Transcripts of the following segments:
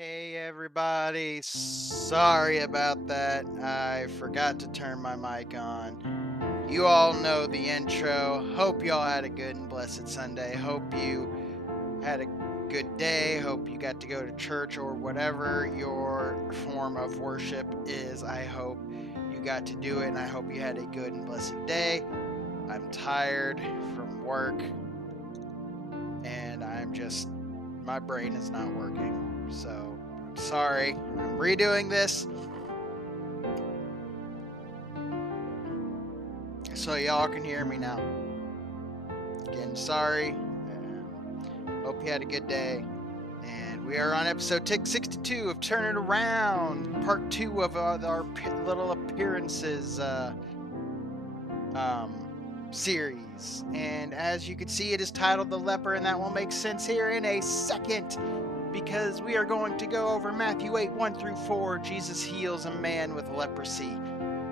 Hey everybody, sorry about that. I forgot to turn my mic on. You all know the intro. Hope y'all had a good and blessed Sunday. Hope you had a good day. Hope you got to go to church or whatever your form of worship is. I hope you got to do it and I hope you had a good and blessed day. I'm tired from work and my brain is not working. So I'm sorry. I'm redoing this so y'all can hear me now. Again, sorry. Hope you had a good day. And we are on episode 62 of Turn It Around, part 2 of our little appearances series. And as you can see, it is titled The Leper, and that will make sense here in a second, because we are going to go over Matthew 8, 1 through 4. Jesus heals a man with leprosy.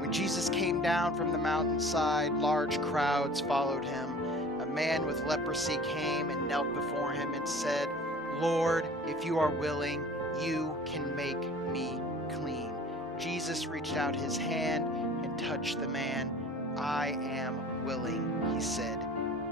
When Jesus came down from the mountainside, large crowds followed him. A man with leprosy came and knelt before him and said, "Lord, if you are willing, you can make me clean." Jesus reached out his hand and touched the man. "I am willing," he said.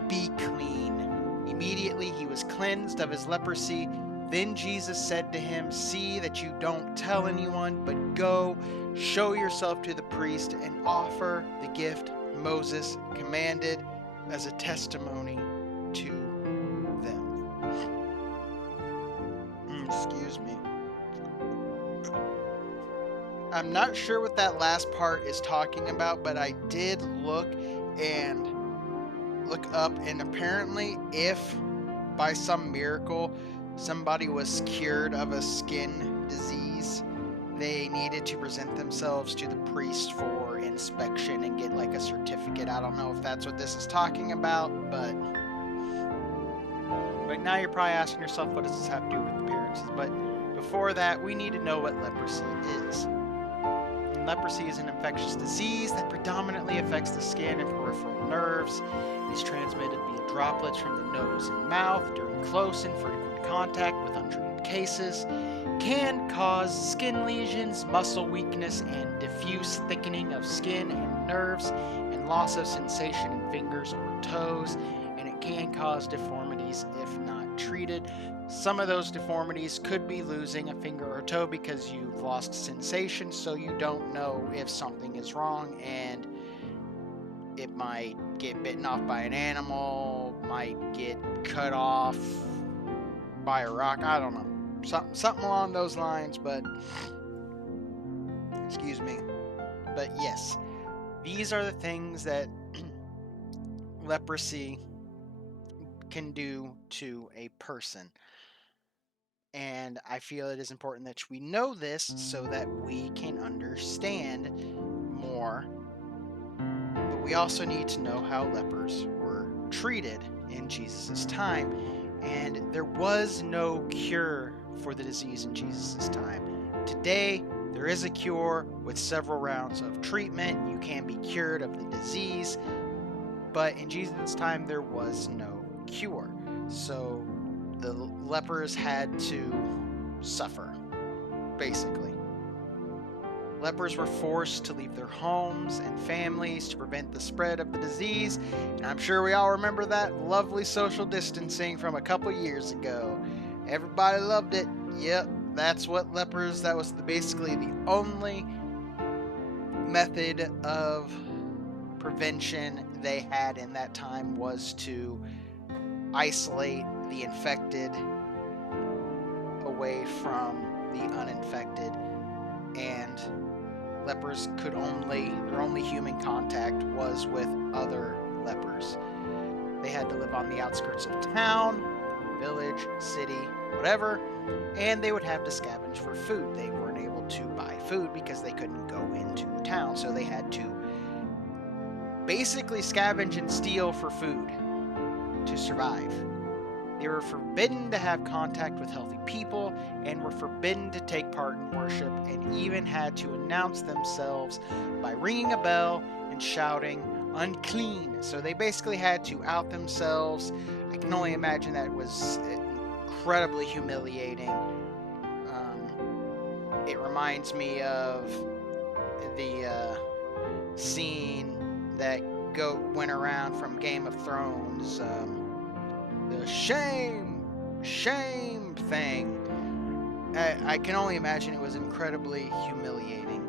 "Be clean." Immediately he was cleansed of his leprosy. Then Jesus said to him, "See that you don't tell anyone, but go, show yourself to the priest, and offer the gift Moses commanded as a testimony to them." Excuse me. I'm not sure what that last part is talking about, but I did look up, and apparently if by some miracle somebody was cured of a skin disease, they needed to present themselves to the priest for inspection and get like a certificate. I don't know if that's what this is talking about, but now you're probably asking yourself, what does this have to do with appearances? But before that, we need to know what leprosy is. Leprosy is an infectious disease that predominantly affects the skin and peripheral nerves. It is transmitted via droplets from the nose and mouth during close and frequent contact with untreated cases. Can cause skin lesions, muscle weakness, and diffuse thickening of skin and nerves, and loss of sensation in fingers or toes, and it can cause deformities if not treated. Some of those deformities could be losing a finger or toe because you've lost sensation, so you don't know if something is wrong, and it might get bitten off by an animal, might get cut off by a rock, I don't know. Something along those lines, but excuse me. But yes, these are the things that leprosy can do to a person. And I feel it is important that we know this so that we can understand more. But we also need to know how lepers were treated in Jesus' time. And there was no cure for the disease in Jesus' time. Today, there is a cure with several rounds of treatment. You can be cured of the disease. But in Jesus' time, there was no cure. So the lepers had to suffer, basically. Lepers were forced to leave their homes and families to prevent the spread of the disease, and I'm sure we all remember that lovely social distancing from a couple years ago. Everybody loved it. Yep, that's what lepers, that was basically the only method of prevention they had in that time, was to isolate the infected away from the uninfected, and lepers their only human contact was with other lepers. They had to live on the outskirts of town, village, city, whatever, and they would have to scavenge for food. They weren't able to buy food because they couldn't go into town, so they had to basically scavenge and steal for food to survive. They were forbidden to have contact with healthy people, and were forbidden to take part in worship, and even had to announce themselves by ringing a bell and shouting, "Unclean." So they basically had to out themselves. I can only imagine that it was incredibly humiliating. It reminds me of the scene that went around from Game of Thrones, the shame thing. I can only imagine it was incredibly humiliating.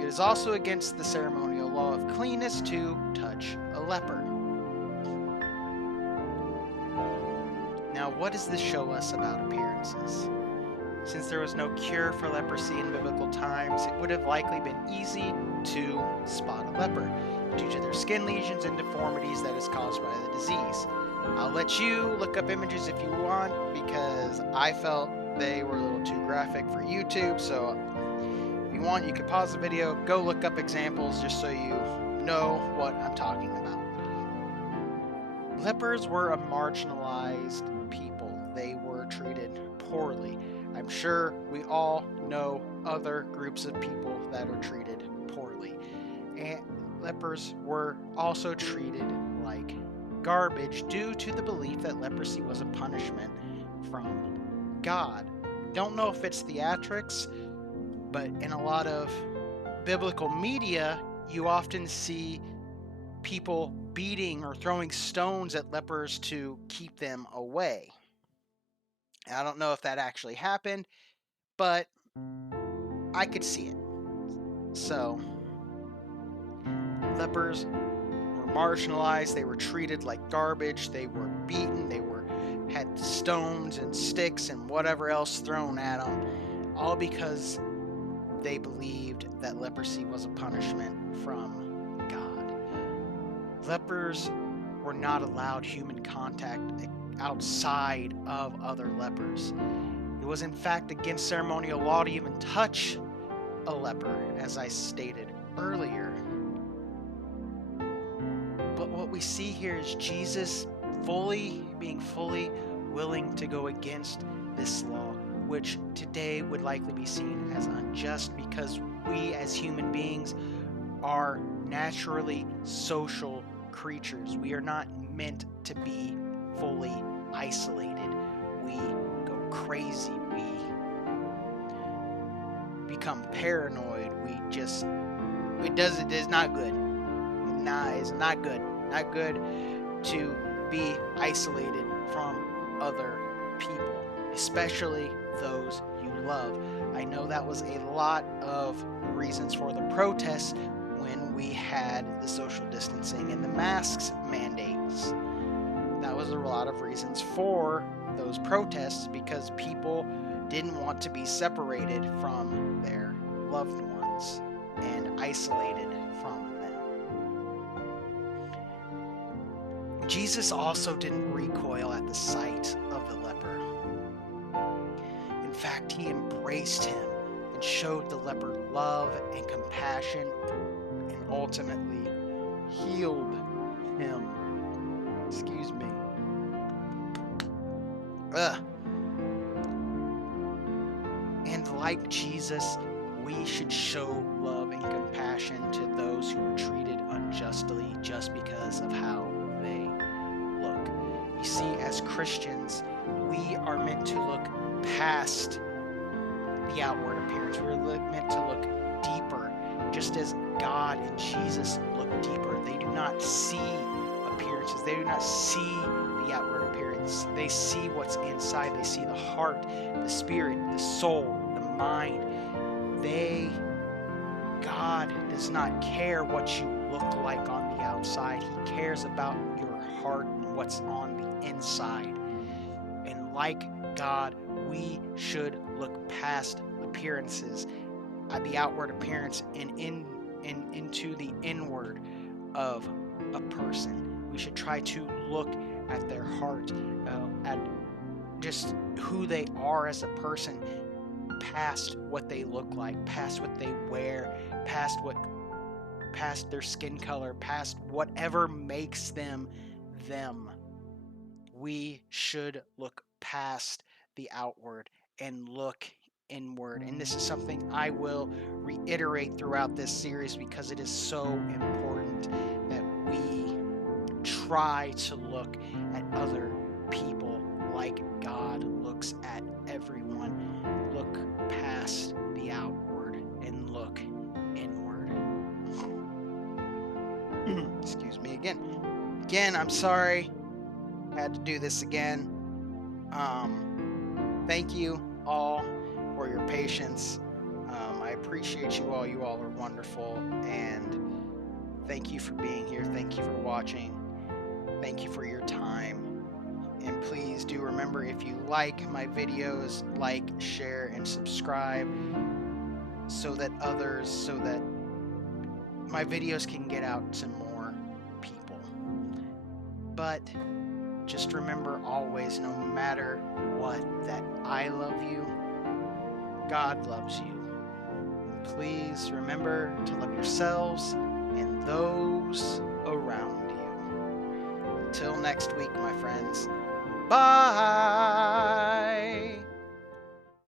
It is also against the ceremonial law of cleanness to touch a leper. Now, what does this show us about appearances? Since there was no cure for leprosy in biblical times, it would have likely been easy to spot a leper due to their skin lesions and deformities that is caused by the disease. I'll let you look up images if you want, because I felt they were a little too graphic for YouTube, so if you want, you can pause the video, go look up examples just so you know what I'm talking about. Lepers were a marginalized people. They were treated poorly. I'm sure we all know other groups of people that are treated poorly. And lepers were also treated like garbage due to the belief that leprosy was a punishment from God. Don't know if it's theatrics, but in a lot of biblical media, you often see people beating or throwing stones at lepers to keep them away. I don't know if that actually happened, but I could see it. So, lepers were marginalized, they were treated like garbage, they were beaten, had stones and sticks and whatever else thrown at them, all because they believed that leprosy was a punishment from God. Lepers were not allowed human contact outside of other lepers. It was in fact against ceremonial law to even touch a leper, as I stated earlier. But what we see here is Jesus being fully willing to go against this law, which today would likely be seen as unjust because we as human beings are naturally social creatures. We are not meant to be fully isolated. We go crazy. We become paranoid. It is not good. It's not good. Not good to be isolated from other people, especially those you love. I know that was a lot of reasons for the protests when we had the social distancing and the masks mandates. That was a lot of reasons for those protests because people didn't want to be separated from their loved ones and isolated from them. Jesus also didn't recoil at the sight of the leper. In fact, he embraced him and showed the leper love and compassion and ultimately healed him. Excuse me. And like Jesus, we should show love and compassion to those who are treated unjustly just because of how they look. You see, as Christians, we are meant to look past the outward appearance. We're meant to look deeper, just as God and Jesus look deeper. They do not see appearances. They do not see the outward appearance. They see what's inside. They see the heart, the spirit, the soul, the mind. God does not care what you look like on the outside. He cares about your heart and what's on the inside. And like God, we should look past appearances, the outward appearance, and into the inward of a person. We should try to look at their heart, at just who they are as a person, past what they look like, past what they wear, past their skin color, past whatever makes them them. We should look past the outward and look inward. And this is something I will reiterate throughout this series because it is so important that we try to look at other people like God looks at everyone. Look past Excuse me again. Again, I'm sorry. I had to do this again. Thank you all for your patience. I appreciate you all. You all are wonderful. And thank you for being here. Thank you for watching. Thank you for your time. And please do remember, if you like my videos, like, share, and subscribe so that my videos can get out to more people. But just remember always, no matter what, that I love you, God loves you. And please remember to love yourselves and those around you. Until next week, my friends. Bye.